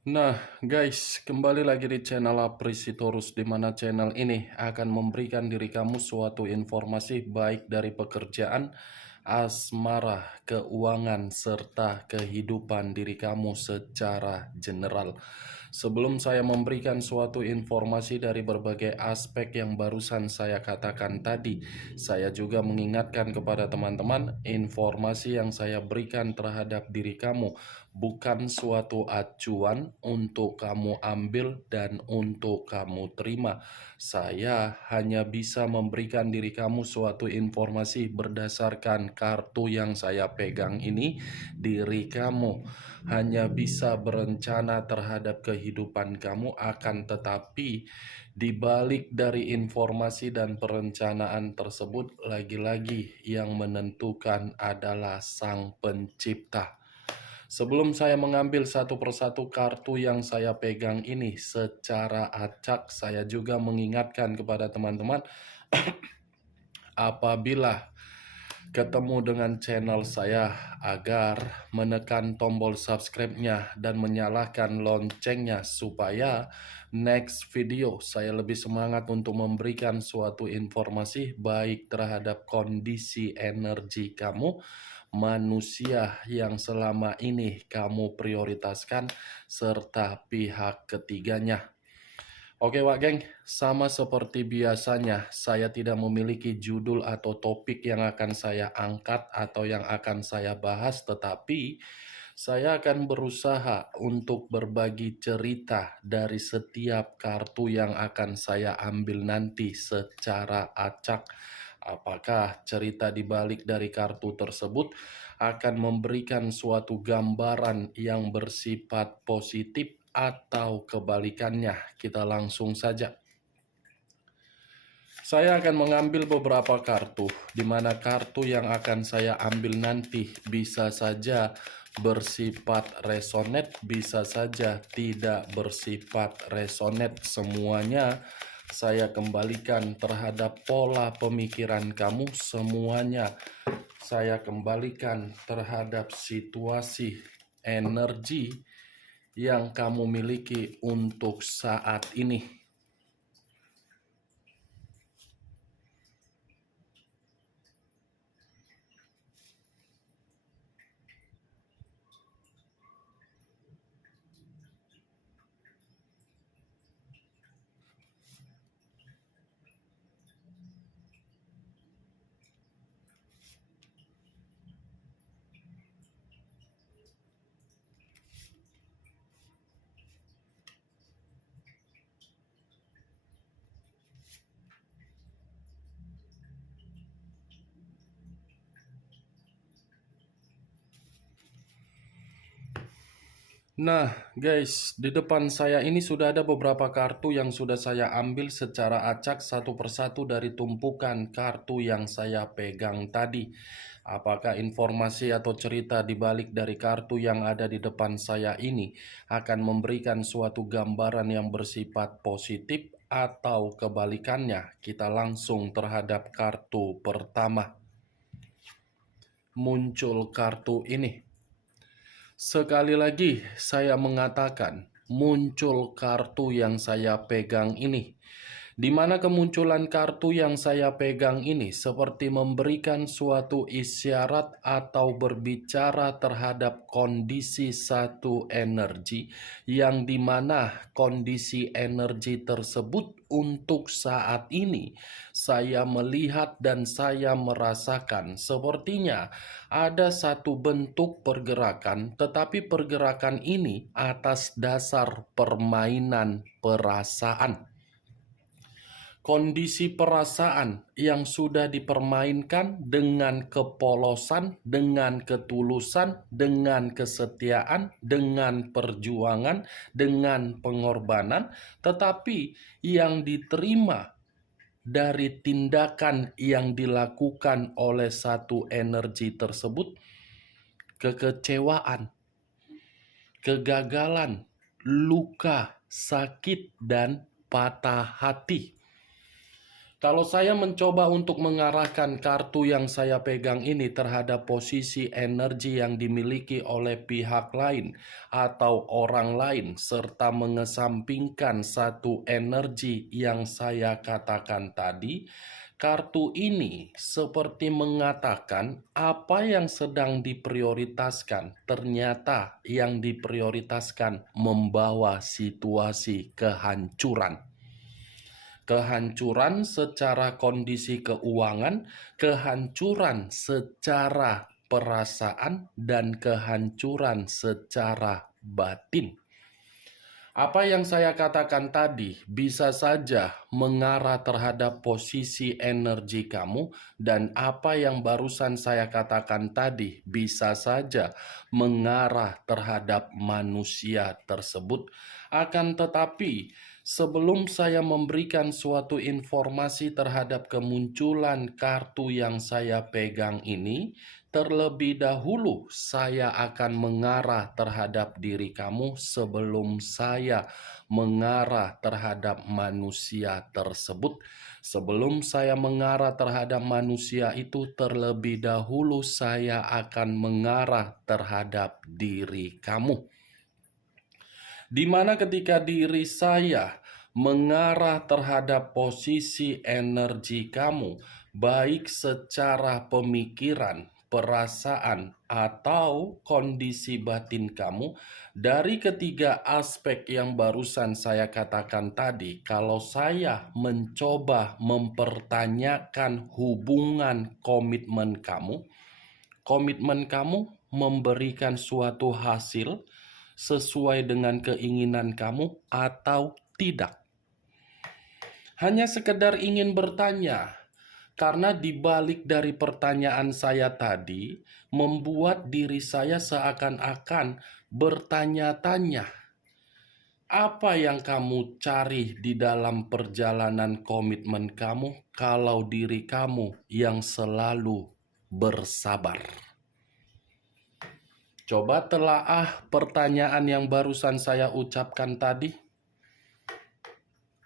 Nah, guys, kembali lagi di channel Aprisitorus, di mana channel ini akan memberikan diri kamu suatu informasi baik dari pekerjaan, asmara, keuangan, serta kehidupan diri kamu secara general. Sebelum saya memberikan suatu informasi dari berbagai aspek yang barusan saya katakan tadi, saya juga mengingatkan kepada teman-teman, informasi yang saya berikan terhadap diri kamu bukan suatu acuan untuk kamu ambil dan untuk kamu terima. Saya hanya bisa memberikan diri kamu suatu informasi berdasarkan kartu yang saya pegang ini. Diri kamu hanya bisa berencana terhadap kehidupan kamu, akan tetapi di balik dari informasi dan perencanaan tersebut, lagi-lagi yang menentukan adalah Sang Pencipta. Sebelum saya mengambil satu persatu kartu yang saya pegang ini secara acak, saya juga mengingatkan kepada teman-teman, apabila ketemu dengan channel saya, agar menekan tombol subscribe-nya dan menyalakan loncengnya supaya next video saya lebih semangat untuk memberikan suatu informasi baik terhadap kondisi energi kamu, manusia yang selama ini kamu prioritaskan, serta pihak ketiganya. Oke Wak Geng, sama seperti biasanya, saya tidak memiliki judul atau topik yang akan saya angkat atau yang akan saya bahas, tetapi saya akan berusaha untuk berbagi cerita dari setiap kartu yang akan saya ambil nanti secara acak. Apakah cerita di balik dari kartu tersebut akan memberikan suatu gambaran yang bersifat positif atau kebalikannya? Kita langsung saja. Saya akan mengambil beberapa kartu, di mana kartu yang akan saya ambil nanti bisa saja bersifat resonate, bisa saja tidak bersifat resonate. Semuanya saya kembalikan terhadap pola pemikiran kamu, semuanya saya kembalikan terhadap situasi energi yang kamu miliki untuk saat ini. Nah, guys, di depan saya ini sudah ada beberapa kartu yang sudah saya ambil secara acak satu persatu dari tumpukan kartu yang saya pegang tadi. Apakah informasi atau cerita di balik dari kartu yang ada di depan saya ini akan memberikan suatu gambaran yang bersifat positif atau kebalikannya? Kita langsung terhadap kartu pertama. Muncul kartu ini. Sekali lagi saya mengatakan, muncul kartu yang saya pegang ini. Di mana kemunculan kartu yang saya pegang ini seperti memberikan suatu isyarat atau berbicara terhadap kondisi satu energi, yang dimana kondisi energi tersebut untuk saat ini saya melihat dan saya merasakan sepertinya ada satu bentuk pergerakan, tetapi pergerakan ini atas dasar permainan perasaan. Kondisi perasaan yang sudah dipermainkan dengan kepolosan, dengan ketulusan, dengan kesetiaan, dengan perjuangan, dengan pengorbanan, tetapi yang diterima dari tindakan yang dilakukan oleh satu energi tersebut, kekecewaan, kegagalan, luka, sakit, dan patah hati. Kalau saya mencoba untuk mengarahkan kartu yang saya pegang ini terhadap posisi energi yang dimiliki oleh pihak lain atau orang lain, serta mengesampingkan satu energi yang saya katakan tadi, kartu ini seperti mengatakan apa yang sedang diprioritaskan. Ternyata yang diprioritaskan membawa situasi kehancuran. Kehancuran secara kondisi keuangan, kehancuran secara perasaan, dan kehancuran secara batin. Apa yang saya katakan tadi bisa saja mengarah terhadap posisi energi kamu, dan apa yang barusan saya katakan tadi bisa saja mengarah terhadap manusia tersebut. Akan tetapi, sebelum saya memberikan suatu informasi terhadap kemunculan kartu yang saya pegang ini, terlebih dahulu saya akan mengarah terhadap diri kamu sebelum saya mengarah terhadap manusia tersebut. Sebelum saya mengarah terhadap manusia itu, terlebih dahulu saya akan mengarah terhadap diri kamu. Di mana ketika diri saya mengarah terhadap posisi energi kamu, baik secara pemikiran, perasaan, atau kondisi batin kamu, dari ketiga aspek yang barusan saya katakan tadi, kalau saya mencoba mempertanyakan hubungan komitmen kamu memberikan suatu hasil sesuai dengan keinginan kamu atau tidak. Hanya sekedar ingin bertanya, karena dibalik dari pertanyaan saya tadi, membuat diri saya seakan-akan bertanya-tanya, apa yang kamu cari di dalam perjalanan komitmen kamu kalau diri kamu yang selalu bersabar? Coba telaah pertanyaan yang barusan saya ucapkan tadi.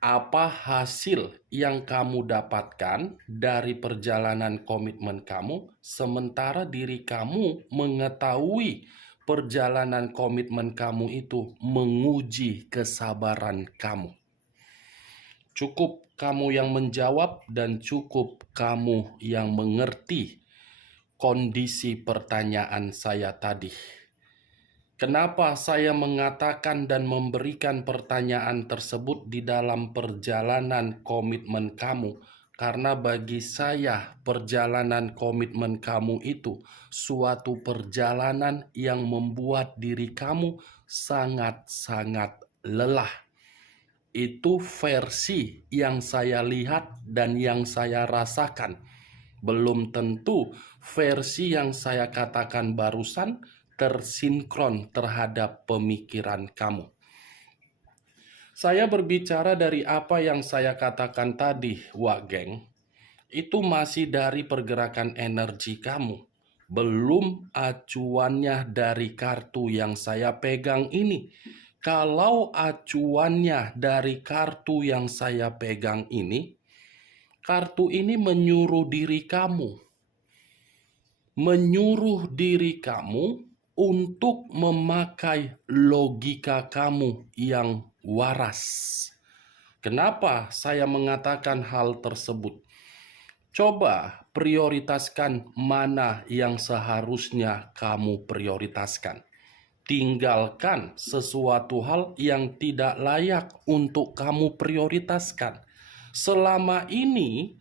Apa hasil yang kamu dapatkan dari perjalanan komitmen kamu, sementara diri kamu mengetahui perjalanan komitmen kamu itu menguji kesabaran kamu? Cukup kamu yang menjawab dan cukup kamu yang mengerti kondisi pertanyaan saya tadi. Kenapa saya mengatakan dan memberikan pertanyaan tersebut di dalam perjalanan komitmen kamu? Karena bagi saya perjalanan komitmen kamu itu suatu perjalanan yang membuat diri kamu sangat-sangat lelah. Itu versi yang saya lihat dan yang saya rasakan. Belum tentu versi yang saya katakan barusan tersinkron terhadap pemikiran kamu. Saya berbicara dari apa yang saya katakan tadi, Wak Geng. Itu masih dari pergerakan energi kamu. Belum acuannya dari kartu yang saya pegang ini. Kalau acuannya dari kartu yang saya pegang ini, kartu ini menyuruh diri kamu untuk memakai logika kamu yang waras. Kenapa saya mengatakan hal tersebut? Coba prioritaskan mana yang seharusnya kamu prioritaskan. Tinggalkan sesuatu hal yang tidak layak untuk kamu prioritaskan. Selama ini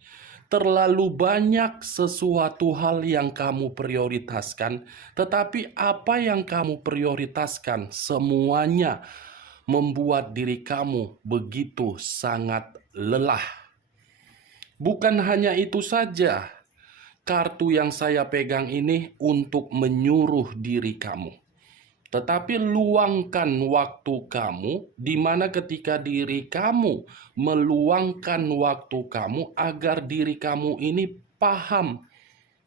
terlalu banyak sesuatu hal yang kamu prioritaskan, tetapi apa yang kamu prioritaskan semuanya membuat diri kamu begitu sangat lelah. Bukan hanya itu saja, kartu yang saya pegang ini untuk menyuruh diri kamu. Tetapi luangkan waktu kamu, di mana ketika diri kamu meluangkan waktu kamu agar diri kamu ini paham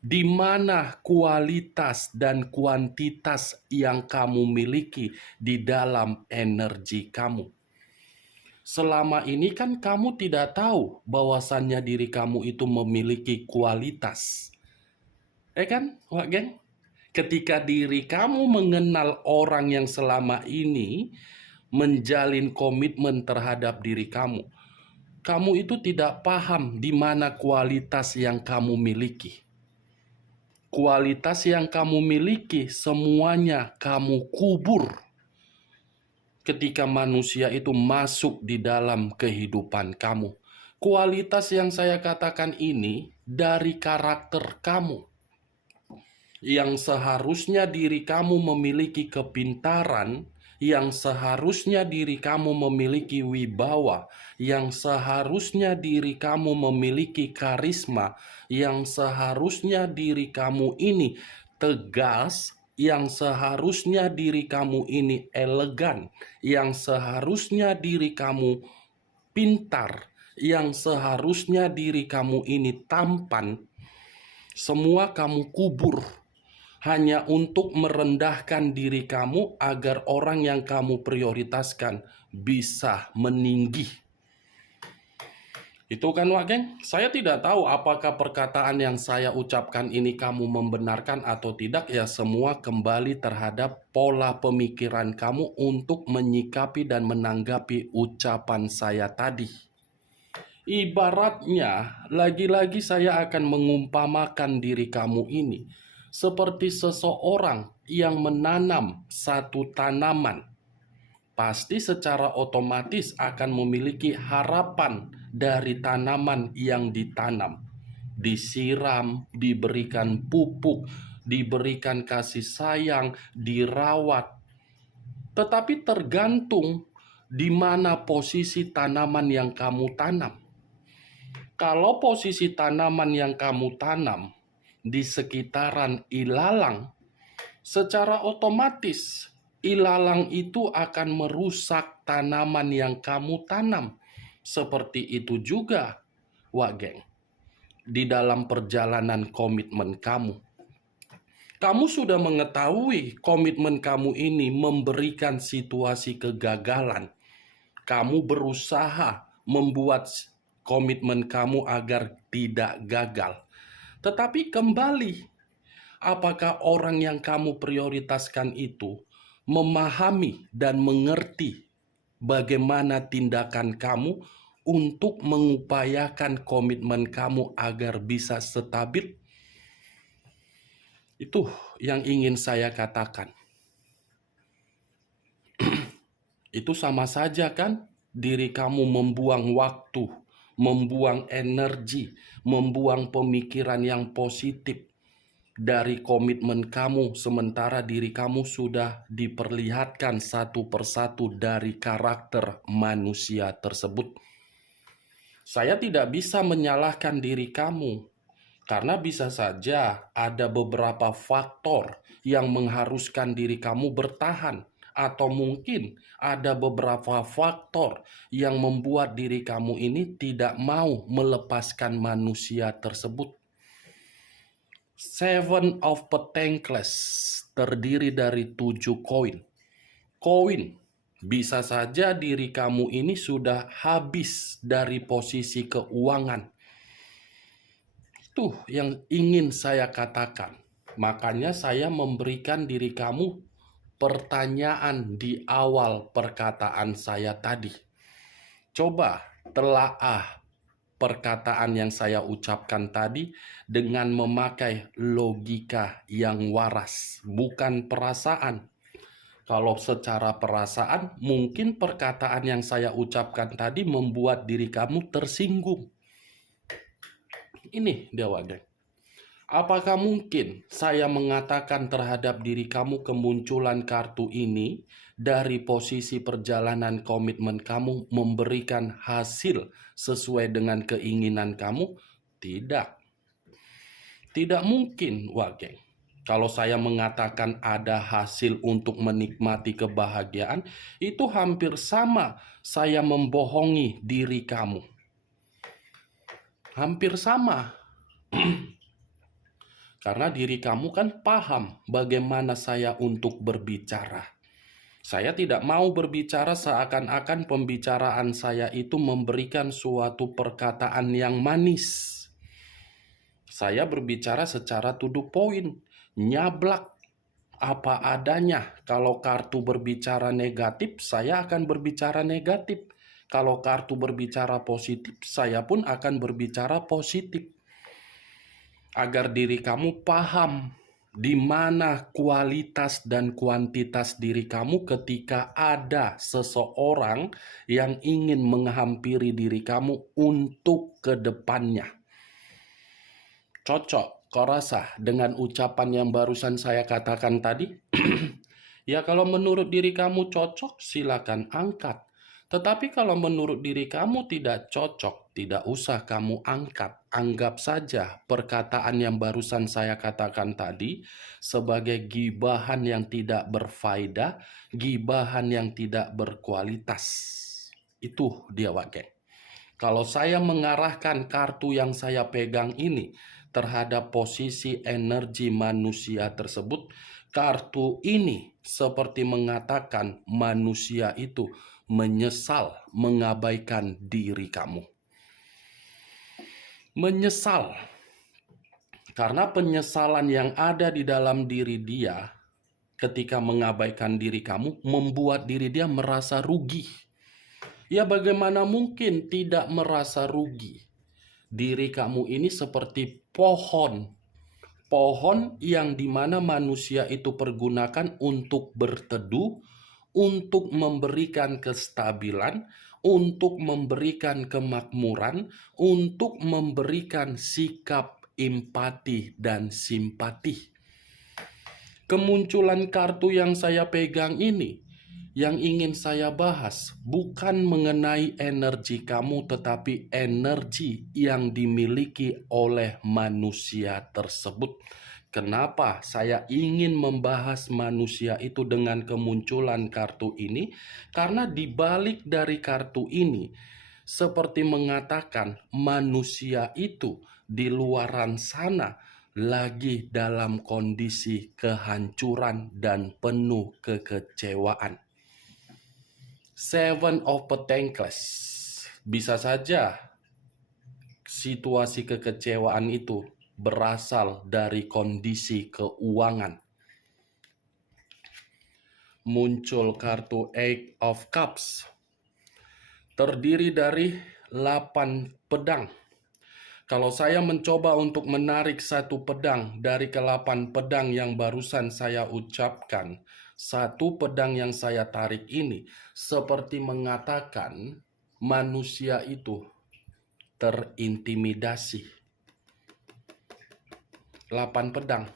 di mana kualitas dan kuantitas yang kamu miliki di dalam energi kamu. Selama ini kan kamu tidak tahu bahwasannya diri kamu itu memiliki kualitas. Kan, Wak Geng? Ketika diri kamu mengenal orang yang selama ini menjalin komitmen terhadap diri kamu, kamu itu tidak paham di mana kualitas yang kamu miliki. Kualitas yang kamu miliki semuanya kamu kubur ketika manusia itu masuk di dalam kehidupan kamu. Kualitas yang saya katakan ini dari karakter kamu. Yang seharusnya diri kamu memiliki kepintaran, yang seharusnya diri kamu memiliki wibawa, yang seharusnya diri kamu memiliki karisma, yang seharusnya diri kamu ini tegas, yang seharusnya diri kamu ini elegan, yang seharusnya diri kamu pintar, yang seharusnya diri kamu ini tampan, semua kamu kubur hanya untuk merendahkan diri kamu agar orang yang kamu prioritaskan bisa meninggi. Itu kan, Wak Geng? Saya tidak tahu apakah perkataan yang saya ucapkan ini kamu membenarkan atau tidak. Ya, semua kembali terhadap pola pemikiran kamu untuk menyikapi dan menanggapi ucapan saya tadi. Ibaratnya, lagi-lagi saya akan mengumpamakan diri kamu ini seperti seseorang yang menanam satu tanaman. Pasti secara otomatis akan memiliki harapan dari tanaman yang ditanam. Disiram, diberikan pupuk, diberikan kasih sayang, dirawat. Tetapi tergantung di mana posisi tanaman yang kamu tanam. Kalau posisi tanaman yang kamu tanam di sekitaran ilalang, secara otomatis ilalang itu akan merusak tanaman yang kamu tanam. Seperti itu juga, Wak Geng, di dalam perjalanan komitmen kamu. Kamu sudah mengetahui komitmen kamu ini memberikan situasi kegagalan. Kamu berusaha membuat komitmen kamu agar tidak gagal. Tetapi kembali, apakah orang yang kamu prioritaskan itu memahami dan mengerti bagaimana tindakan kamu untuk mengupayakan komitmen kamu agar bisa stabil? Itu yang ingin saya katakan. Itu sama saja kan diri kamu membuang waktu, membuang energi, membuang pemikiran yang positif dari komitmen kamu, sementara diri kamu sudah diperlihatkan satu persatu dari karakter manusia tersebut. Saya tidak bisa menyalahkan diri kamu, karena bisa saja ada beberapa faktor yang mengharuskan diri kamu bertahan, atau mungkin ada beberapa faktor yang membuat diri kamu ini tidak mau melepaskan manusia tersebut. Seven of Pentacles terdiri dari 7 koin. Koin, bisa saja diri kamu ini sudah habis dari posisi keuangan. Itu yang ingin saya katakan. Makanya saya memberikan diri kamu pertanyaan di awal perkataan saya tadi. Coba telaah perkataan yang saya ucapkan tadi dengan memakai logika yang waras, bukan perasaan. Kalau secara perasaan, mungkin perkataan yang saya ucapkan tadi membuat diri kamu tersinggung. Ini dia, Wak Geng. Apakah mungkin saya mengatakan terhadap diri kamu kemunculan kartu ini dari posisi perjalanan komitmen kamu memberikan hasil sesuai dengan keinginan kamu? Tidak. Tidak mungkin, Wak Geng. Kalau saya mengatakan ada hasil untuk menikmati kebahagiaan, itu hampir sama saya membohongi diri kamu. Hampir sama. Karena diri kamu kan paham bagaimana saya untuk berbicara. Saya tidak mau berbicara seakan-akan pembicaraan saya itu memberikan suatu perkataan yang manis. Saya berbicara secara to the point, nyablak, apa adanya. Kalau kartu berbicara negatif, saya akan berbicara negatif. Kalau kartu berbicara positif, saya pun akan berbicara positif. Agar diri kamu paham di mana kualitas dan kuantitas diri kamu ketika ada seseorang yang ingin menghampiri diri kamu untuk ke depannya. Cocok, kau rasa dengan ucapan yang barusan saya katakan tadi? Ya, kalau menurut diri kamu cocok, silakan angkat. Tetapi kalau menurut diri kamu tidak cocok, tidak usah kamu angkat. Anggap saja perkataan yang barusan saya katakan tadi sebagai gibahan yang tidak berfaedah, gibahan yang tidak berkualitas. Itu dia, Wak. Kalau saya mengarahkan kartu yang saya pegang ini terhadap posisi energi manusia tersebut, kartu ini seperti mengatakan manusia itu menyesal mengabaikan diri kamu. Menyesal. Karena penyesalan yang ada di dalam diri dia ketika mengabaikan diri kamu membuat diri dia merasa rugi. Ya, bagaimana mungkin tidak merasa rugi? Diri kamu ini seperti pohon. Pohon yang dimana manusia itu pergunakan untuk berteduh, untuk memberikan kestabilan, untuk memberikan kemakmuran, untuk memberikan sikap empati dan simpati. Kemunculan kartu yang saya pegang ini, yang ingin saya bahas bukan mengenai energi kamu, tetapi energi yang dimiliki oleh manusia tersebut. Kenapa saya ingin membahas manusia itu dengan kemunculan kartu ini? Karena di balik dari kartu ini, seperti mengatakan manusia itu di luaran sana lagi dalam kondisi kehancuran dan penuh kekecewaan. Seven of Pentacles. Bisa saja situasi kekecewaan itu berasal dari kondisi keuangan. Muncul kartu Eight of Cups. Terdiri dari 8 pedang. Kalau saya mencoba untuk menarik satu pedang dari ke-8 pedang yang barusan saya ucapkan, satu pedang yang saya tarik ini seperti mengatakan manusia itu terintimidasi. 8 pedang.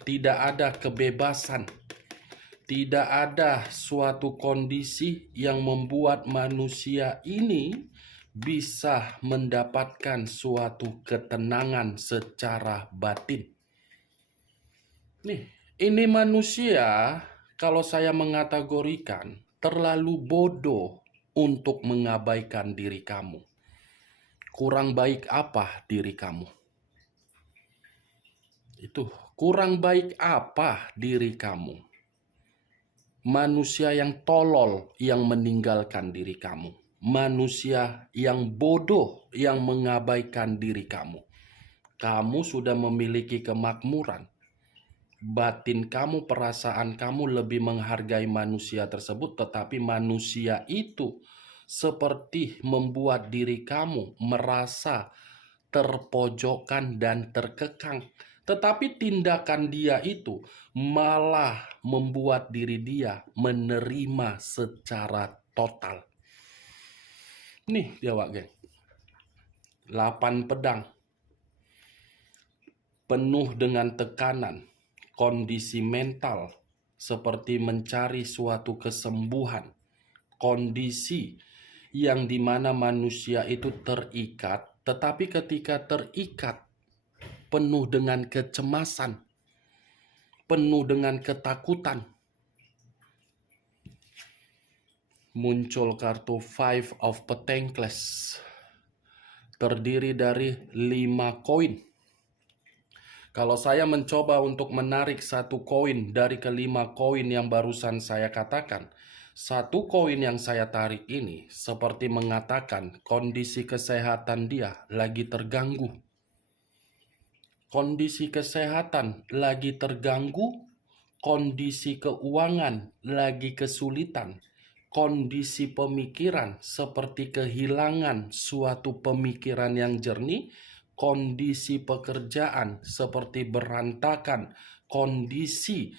Tidak ada kebebasan. Tidak ada suatu kondisi yang membuat manusia ini bisa mendapatkan suatu ketenangan secara batin. Ini manusia, kalau saya mengategorikan, terlalu bodoh untuk mengabaikan diri kamu. Kurang baik apa diri kamu? Itu, kurang baik apa diri kamu? Manusia yang tolol yang meninggalkan diri kamu. Manusia yang bodoh yang mengabaikan diri kamu. Kamu sudah memiliki kemakmuran. Batin kamu, perasaan kamu lebih menghargai manusia tersebut, tetapi manusia itu seperti membuat diri kamu merasa terpojokkan dan terkekang. Tetapi tindakan dia itu malah membuat diri dia menerima secara total. Nih dia, Wak, geng. 8 pedang. Penuh dengan tekanan, kondisi mental, seperti mencari suatu kesembuhan. Kondisi yang dimana manusia itu terikat, tetapi ketika terikat, penuh dengan kecemasan, penuh dengan ketakutan. Muncul kartu Five of Pentacles. Terdiri dari 5 koin. Kalau saya mencoba untuk menarik satu koin dari ke-5 koin yang barusan saya katakan, Satu koin yang saya tarik ini seperti mengatakan kondisi kesehatan dia lagi terganggu. Kondisi kesehatan lagi terganggu, kondisi keuangan lagi kesulitan, kondisi pemikiran seperti kehilangan suatu pemikiran yang jernih, kondisi pekerjaan seperti berantakan, kondisi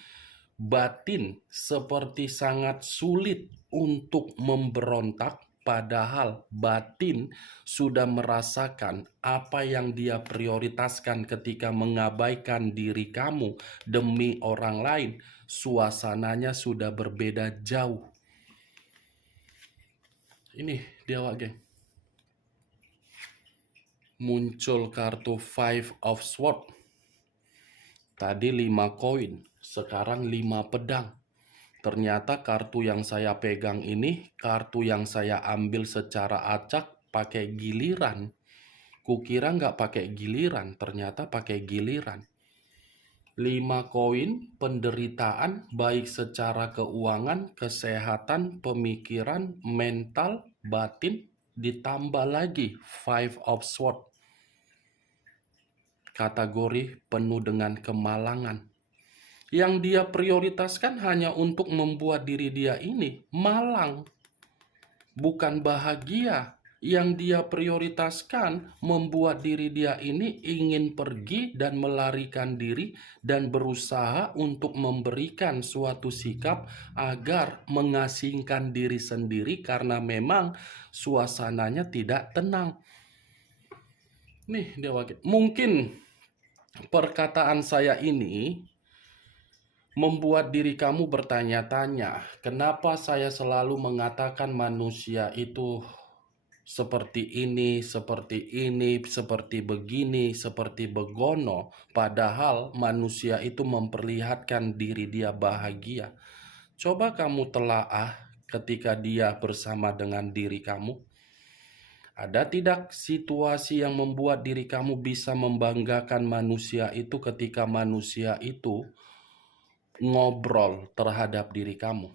batin seperti sangat sulit untuk memberontak, padahal batin sudah merasakan apa yang dia prioritaskan ketika mengabaikan diri kamu demi orang lain. Suasananya sudah berbeda jauh. Ini dia, Wak geng. Muncul kartu Five of Swords. Tadi 5 koin, sekarang 5 pedang. Ternyata kartu yang saya pegang ini, kartu yang saya ambil secara acak pakai giliran. Kukira nggak pakai giliran, ternyata pakai giliran. 5 koin, penderitaan baik secara keuangan, kesehatan, pemikiran, mental, batin, ditambah lagi Five of Swords. Kategori penuh dengan kemalangan. Yang dia prioritaskan hanya untuk membuat diri dia ini malang, bukan bahagia. Yang dia prioritaskan membuat diri dia ini ingin pergi dan melarikan diri dan berusaha untuk memberikan suatu sikap agar mengasingkan diri sendiri karena memang suasananya tidak tenang. Nih dia mungkin perkataan saya ini membuat diri kamu bertanya-tanya, kenapa saya selalu mengatakan manusia itu seperti ini, seperti begini, seperti begono, padahal manusia itu memperlihatkan diri dia bahagia. Coba kamu telaah ketika dia bersama dengan diri kamu. Ada tidak situasi yang membuat diri kamu bisa membanggakan manusia itu ketika manusia itu ngobrol terhadap diri kamu?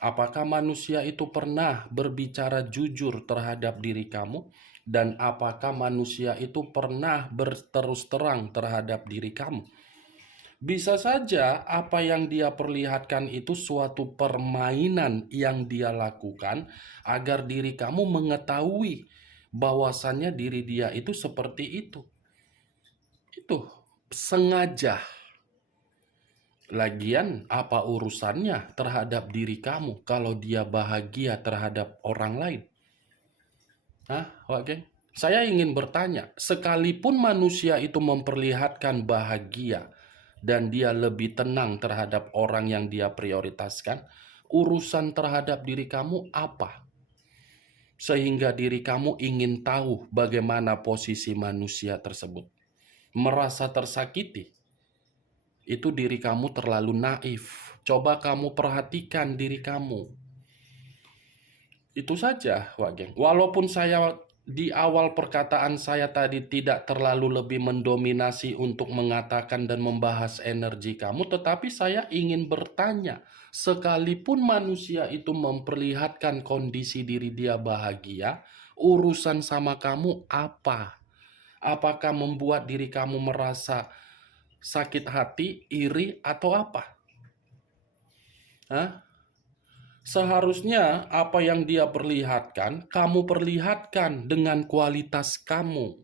Apakah manusia itu pernah berbicara jujur terhadap diri kamu? Dan apakah manusia itu pernah berterus terang terhadap diri kamu? Bisa saja apa yang dia perlihatkan itu suatu permainan yang dia lakukan agar diri kamu mengetahui bahwasannya diri dia itu seperti itu. Itu sengaja. Lagian apa urusannya terhadap diri kamu kalau dia bahagia terhadap orang lain? Oke. Saya ingin bertanya, sekalipun manusia itu memperlihatkan bahagia dan dia lebih tenang terhadap orang yang dia prioritaskan, urusan terhadap diri kamu apa? Sehingga diri kamu ingin tahu bagaimana posisi manusia tersebut. Merasa tersakiti. Itu diri kamu terlalu naif. Coba kamu perhatikan diri kamu. Itu saja, Wak geng. Walaupun saya di awal perkataan saya tadi tidak terlalu lebih mendominasi untuk mengatakan dan membahas energi kamu, tetapi saya ingin bertanya, sekalipun manusia itu memperlihatkan kondisi diri dia bahagia, urusan sama kamu apa? Apakah membuat diri kamu merasa sakit hati, iri, atau apa? Seharusnya apa yang dia perlihatkan, kamu perlihatkan dengan kualitas kamu.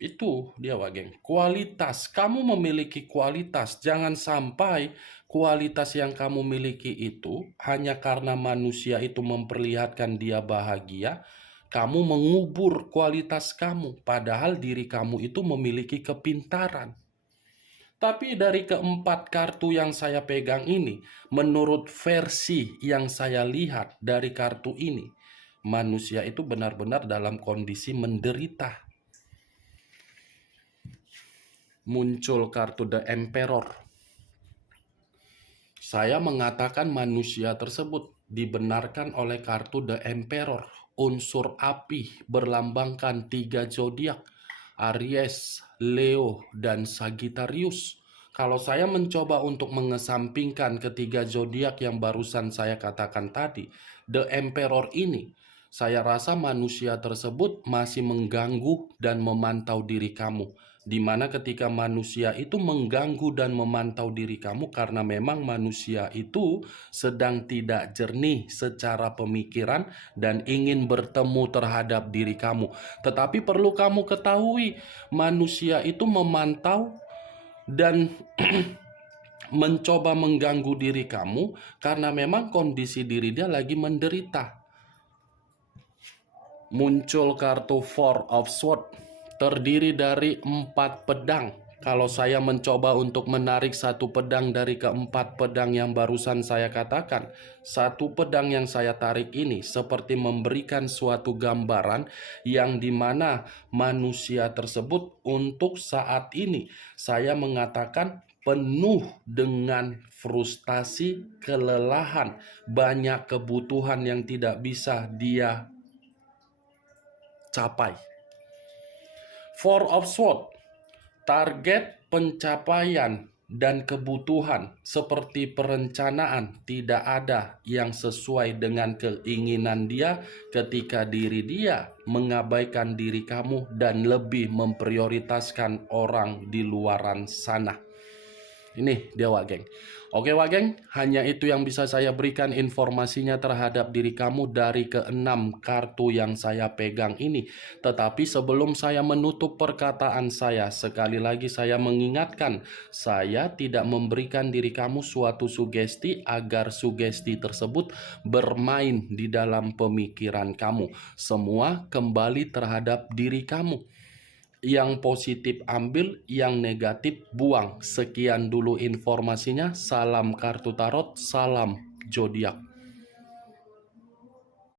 Itu dia, Wak geng. Kualitas, kamu memiliki kualitas. Jangan sampai kualitas yang kamu miliki itu hanya karena manusia itu memperlihatkan dia bahagia, kamu mengubur kualitas kamu. Padahal diri kamu itu memiliki kepintaran. Tapi dari keempat kartu yang saya pegang ini, menurut versi yang saya lihat dari kartu ini, manusia itu benar-benar dalam kondisi menderita. Muncul kartu The Emperor. Saya mengatakan manusia tersebut dibenarkan oleh kartu The Emperor. Unsur api berlambangkan 3 zodiak, Aries, Leo, dan Sagittarius. Kalau saya mencoba untuk mengesampingkan ketiga zodiak yang barusan saya katakan tadi, The Emperor ini, saya rasa manusia tersebut masih mengganggu dan memantau diri kamu. Di mana ketika manusia itu mengganggu dan memantau diri kamu karena memang manusia itu sedang tidak jernih secara pemikiran dan ingin bertemu terhadap diri kamu. Tetapi perlu kamu ketahui, manusia itu memantau dan mencoba mengganggu diri kamu karena memang kondisi diri dia lagi menderita. Muncul kartu Four of Swords, terdiri dari 4 pedang. Kalau saya mencoba untuk menarik satu pedang dari keempat pedang yang barusan saya katakan, satu pedang yang saya tarik ini seperti memberikan suatu gambaran yang dimana manusia tersebut untuk saat ini saya mengatakan penuh dengan frustasi, kelelahan, banyak kebutuhan yang tidak bisa dia capai. Four of Swords, target pencapaian dan kebutuhan seperti perencanaan tidak ada yang sesuai dengan keinginan dia ketika diri dia mengabaikan diri kamu dan lebih memprioritaskan orang di luaran sana. Ini dia Wak Geng. Oke Wak Geng, hanya itu yang bisa saya berikan informasinya terhadap diri kamu dari ke-6 kartu yang saya pegang ini. Tetapi sebelum saya menutup perkataan saya, sekali lagi saya mengingatkan, saya tidak memberikan diri kamu suatu sugesti agar sugesti tersebut bermain di dalam pemikiran kamu. Semua kembali terhadap diri kamu. Yang positif ambil, yang negatif buang. Sekian dulu informasinya. Salam kartu tarot, salam zodiak.